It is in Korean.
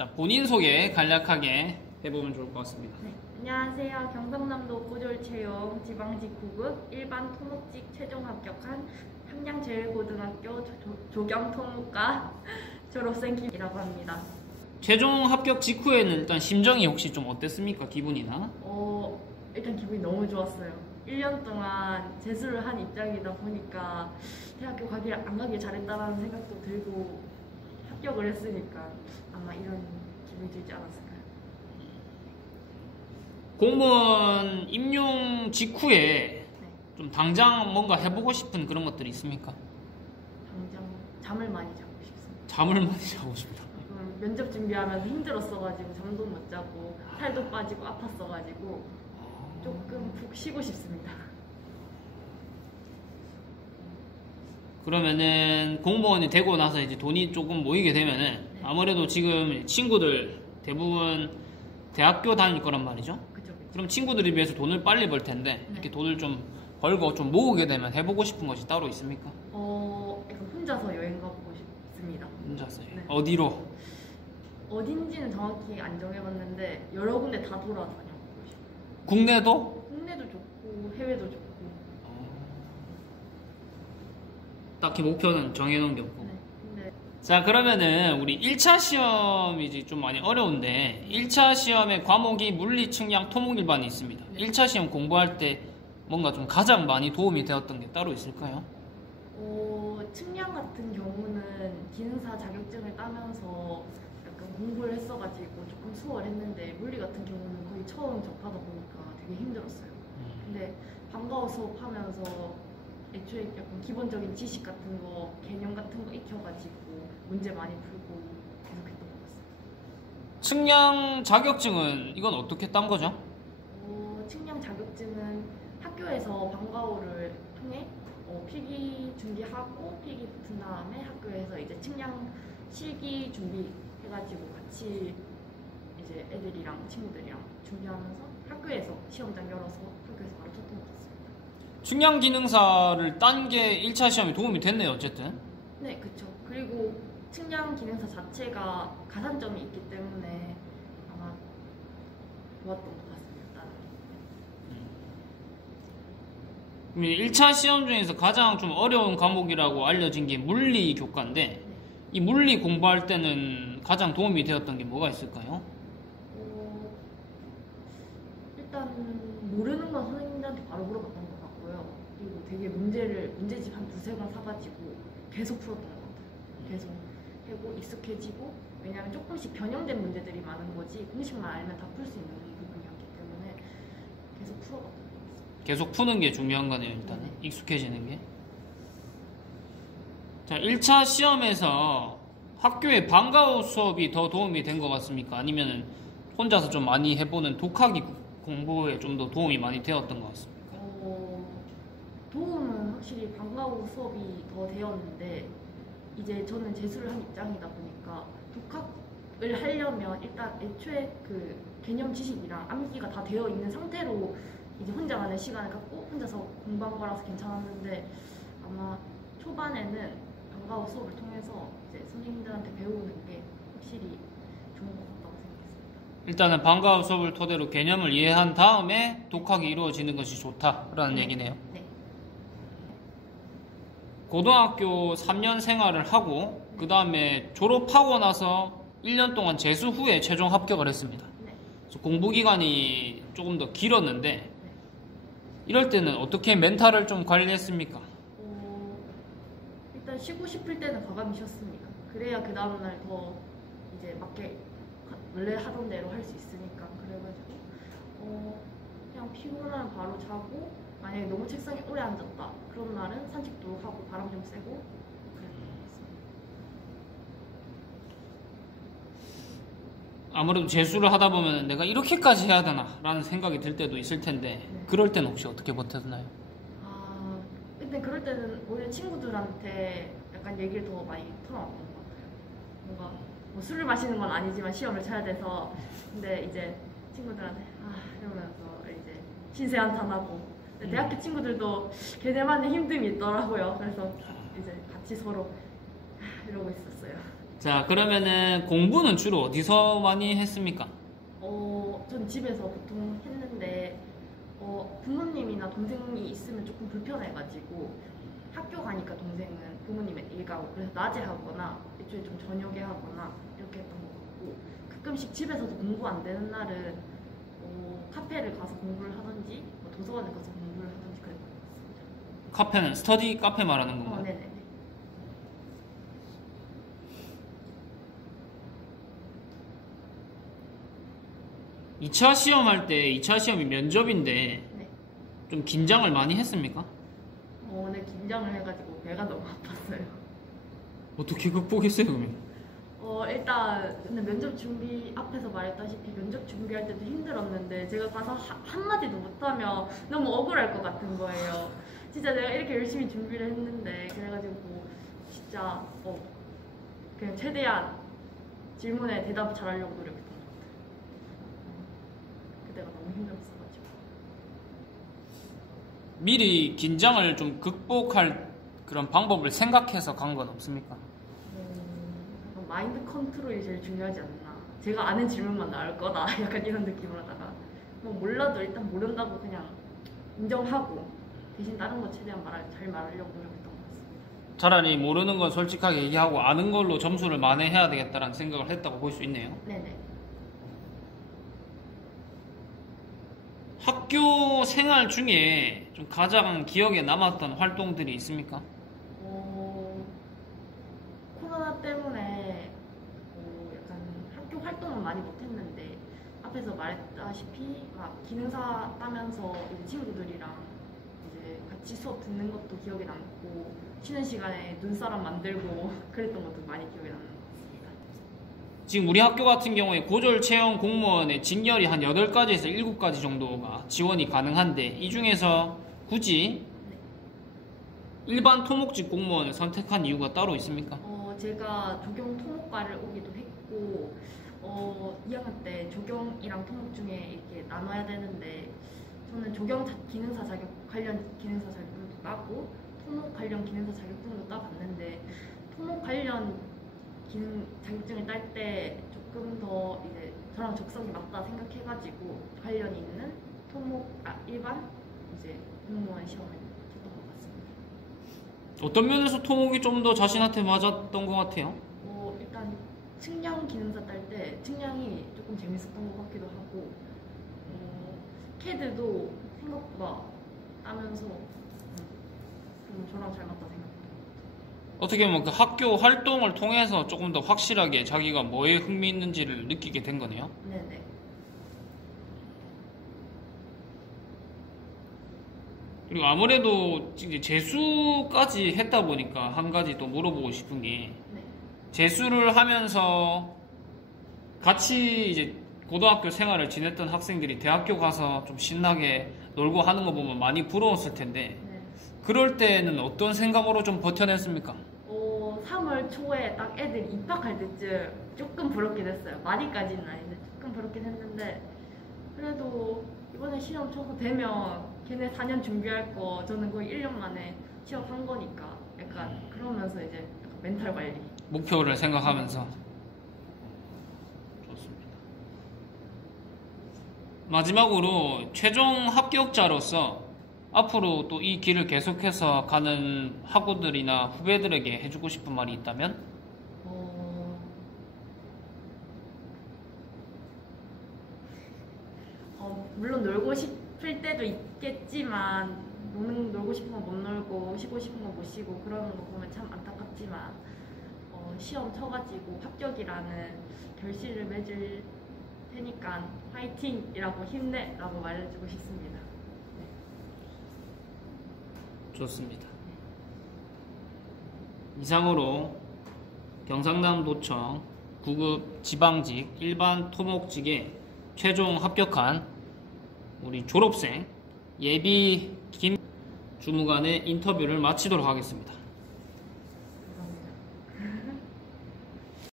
자, 본인 소개 간략하게 해보면 좋을 것 같습니다. 네, 안녕하세요. 경상남도 고졸채용 지방직구급 일반 토목직 최종 합격한 함양제일고등학교 조경토목과 졸업생 김이라고 합니다. 최종 합격 직후에는 일단 심정이 혹시 좀 어땠습니까? 기분이나? 일단 기분이 너무 좋았어요. 1년 동안 재수를 한 입장이다 보니까 대학교 안 가길 잘했다라는 생각도 들고 합격을 했으니까 아마 이런 기분이 들지 않았을까요? 공무원 임용 직후에 좀 당장 뭔가 해보고 싶은 그런 것들이 있습니까? 당장 잠을 많이 자고 싶습니다. 잠을 많이 자고 싶다. 면접 준비하면서 힘들었어가지고 잠도 못 자고 살도 빠지고 아팠어가지고 조금 푹 쉬고 싶습니다. 그러면은 공무원이 되고 나서 이제 돈이 조금 모이게 되면은 아무래도 지금 친구들 대부분 대학교 다닐 거란 말이죠. 그쵸. 그럼 친구들에 비해서 돈을 빨리 벌 텐데 이렇게 돈을 좀 벌고 좀 모으게 되면 해보고 싶은 것이 따로 있습니까? 약간 혼자서 여행 가보고 싶습니다. 혼자서요? 네. 어디로? 어딘지는 정확히 안 정해봤는데 여러 군데 다 돌아다녀보고 싶어요. 국내도? 국내도 좋고 해외도 좋고. 딱히 목표는 정해놓은 게 없고. 네. 자, 그러면은 우리 1차 시험이 좀 많이 어려운데 1차 시험의 과목이 물리, 측량, 토목 일반이 있습니다. 1차 시험 공부할 때 뭔가 좀 가장 많이 도움이 되었던 게 따로 있을까요? 측량 같은 경우는 기능사 자격증을 따면서 약간 공부를 했어가지고 조금 수월했는데 물리 같은 경우는 거의 처음 접하다 보니까 되게 힘들었어요. 근데 방과후 수업하면서 애초에 약간 기본적인 지식 같은 거, 개념 같은 거 익혀가지고 문제 많이 풀고 계속했던 것 같습니다. 측량 자격증은 이건 어떻게 딴 거죠? 측량 자격증은 학교에서 방과후를 통해 필기 준비하고 필기 붙은 다음에 학교에서 이제 측량 실기 준비해가지고 같이 이제 애들이랑 친구들이랑 준비하면서 학교에서 시험장 열어서 학교에서 바로 쳤던 것 같습니다. 측량 기능사를 딴 게 1차 시험에 도움이 됐네요, 어쨌든. 네, 그쵸. 그리고 측량 기능사 자체가 가산점이 있기 때문에 아마 좋았던 것 같습니다. 1차 시험 중에서 가장 좀 어려운 과목이라고 알려진 게 물리 교과인데 이 물리 공부할 때는 가장 도움이 되었던 게 뭐가 있을까요? 일단 모르는 건 선생님들한테 바로 물어봤던 것 같고요. 그리고 되게 문제집 한 두세 권 사가지고 계속 풀었던 것 같아요. 계속 하고 익숙해지고, 왜냐하면 조금씩 변형된 문제들이 많은 거지 공식만 알면 다 풀 수 있는 부분이었기 때문에 계속 풀어봤던 것 같습니다. 계속 푸는 게 중요한 거네요, 일단. 네. 익숙해지는 게. 자, 1차 시험에서 학교의 방과후 수업이 더 도움이 된 것 같습니까? 아니면 혼자서 좀 많이 해보는 독학이 공부에 좀 더 도움이 많이 되었던 것 같습니까? 도움은 확실히 방과후 수업이 더 되었는데, 이제 저는 재수를 한 입장이다 보니까 독학을 하려면 일단 애초에 그 개념 지식이랑 암기가 다 되어 있는 상태로 이제 혼자만의 시간을 갖고 혼자서 공부한 거라서 괜찮았는데, 아마 초반에는 방과후 수업을 통해서 이제 선생님들한테 배우는 게 확실히 좋은 것 같다고 생각했습니다. 일단은 방과후 수업을 토대로 개념을 이해한 다음에 독학이 이루어지는 것이 좋다라는 얘기네요. 네. 고등학교 3년 생활을 하고 그 다음에 졸업하고 나서 1년 동안 재수 후에 최종 합격을 했습니다. 네. 그래서 공부 기간이 조금 더 길었는데 이럴 때는 어떻게 멘탈을 좀 관리했습니까? 일단 쉬고 싶을 때는 과감히 쉬었습니다. 그래야 그 다음날 더 이제 맞게 원래 하던 대로 할 수 있으니까. 그래가지고 그냥 피곤하면 바로 자고, 만약에 너무 책상에 오래 앉았다 그런 날은 산책도 하고 바람 좀 쐬고 그랬던 것 같습니다. 아무래도 재수를 하다 보면 내가 이렇게까지 해야 되나 라는 생각이 들 때도 있을 텐데 그럴 때는 혹시 어떻게 버텼나요? 근데 그럴 때는 오히려 친구들한테 약간 얘기를 더 많이 털어놨던 것 같아요. 뭔가 뭐 술을 마시는 건 아니지만 시험을 쳐야 돼서, 근데 이제 친구들한테 이러면서 이제 신세 한탄하고, 대학교 친구들도 걔네만의 힘듦이 있더라고요. 그래서 이제 같이 서로 이러고 있었어요. 자, 그러면은 공부는 주로 어디서 많이 했습니까? 전 집에서 보통 했는데, 부모님이나 동생이 있으면 조금 불편해가지고, 학교 가니까 동생은 부모님의 일 가고, 그래서 낮에 하거나, 애초에 좀 저녁에 하거나, 이렇게 했던 것 같고, 가끔씩 집에서도 공부 안 되는 날은, 카페를 가서 공부를 하든지, 뭐 도서관에 가서 공부를 하든지 그랬던 것 같습니다. 카페는 스터디 카페 말하는 건가요? 네네네. 2차 시험 할 때 2차 시험이 면접인데 네. 좀 긴장을 많이 했습니까? 오늘 긴장을 해가지고 배가 너무 아팠어요. 어떻게 극복했어요, 그러면? 일단 근데 면접 준비 앞에서 말했다시피 면접 준비할 때도 힘들었는데 제가 가서 한마디도 못하면 너무 억울할 것 같은 거예요. 진짜 내가 이렇게 열심히 준비를 했는데 그래가지고 진짜 그냥 최대한 질문에 대답 잘하려고 노력했던 것 같아요. 그때가 너무 힘들었어가지고. 미리 긴장을 좀 극복할 그런 방법을 생각해서 간 건 없습니까? 약간 마인드 컨트롤이 제일 중요하지 않나. 제가 아는 질문만 나올 거다. 약간 이런 느낌을 하다가 뭐 몰라도 일단 모른다고 그냥 인정하고 대신 다른 거 최대한 잘 말하려고 노력했던 것 같습니다. 차라리 모르는 건 솔직하게 얘기하고 아는 걸로 점수를 만회해야 되겠다라는 생각을 했다고 볼 수 있네요. 네네. 학교 생활 중에 좀 가장 기억에 남았던 활동들이 있습니까? 코로나 때문에 약간 학교 활동은 많이 못했는데 앞에서 말했다시피 막 기능사 따면서 이제 친구들이랑 이제 같이 수업 듣는 것도 기억에 남고 쉬는 시간에 눈사람 만들고 그랬던 것도 많이 기억에 남는 것 같습니다. 지금 우리 학교 같은 경우에 고졸 채용 공무원의 진열이 한 8가지에서 7가지 정도가 지원이 가능한데 이 중에서 굳이 일반 토목직 공무원을 선택한 이유가 따로 있습니까? 제가 조경 토목과를 오기도 했고 2학년 때 조경이랑 토목 중에 이렇게 나눠야 되는데 저는 조경 기능사 자격 관련 기능사 자격증도 따고 토목 관련 기능사 자격증도 따봤는데 토목 관련 기능 자격증을 딸 때 조금 더 이제 저랑 적성이 맞다 생각해가지고 관련 있는 일반 이제 공무원 시험을 쳤던 것 같습니다. 어떤 면에서 토목이 좀 더 자신한테 맞았던 것 같아요? 일단 측량 기능사 딸 때 측량이 조금 재밌었던 것 같기도 하고 캐드도 생각보다 따면서 좀 저랑 잘 맞다 생각합니다. 어떻게 보면 그 학교 활동을 통해서 조금 더 확실하게 자기가 뭐에 흥미있는지를 느끼게 된 거네요? 네네. 그리고 아무래도 이제 재수까지 했다 보니까 한 가지 또 물어보고 싶은 게 네. 재수를 하면서 같이 이제 고등학교 생활을 지냈던 학생들이 대학교 가서 좀 신나게 놀고 하는 거 보면 많이 부러웠을 텐데 네. 그럴 때는 어떤 생각으로 좀 버텨냈습니까? 3월 초에 딱 애들 입학할 때쯤 조금 부럽긴 했어요. 많이까지는 아닌데 조금 부럽긴 했는데 그래도 이번에 시험 쳐서 되면 걔네 4년 준비할 거 저는 거의 1년 만에 취업한 거니까 약간 그러면서 이제 약간 멘탈 관리 목표를 생각하면서. 좋습니다. 마지막으로 최종 합격자로서 앞으로 또 이 길을 계속해서 가는 학우들이나 후배들에게 해주고 싶은 말이 있다면? 물론 놀고 싶을 때도 있겠지만 놀고 싶은 거 못 놀고 쉬고 싶은 거 못 쉬고 그러는 거 보면 참 안타깝지만 시험 쳐가지고 합격이라는 결실을 맺을 테니까 화이팅이라고 힘내라고 말해주고 싶습니다. 좋습니다. 이상으로 경상남도청 9급 지방직 일반 토목직에 최종 합격한 우리 졸업생 예비 김 주무관의 인터뷰를 마치도록 하겠습니다.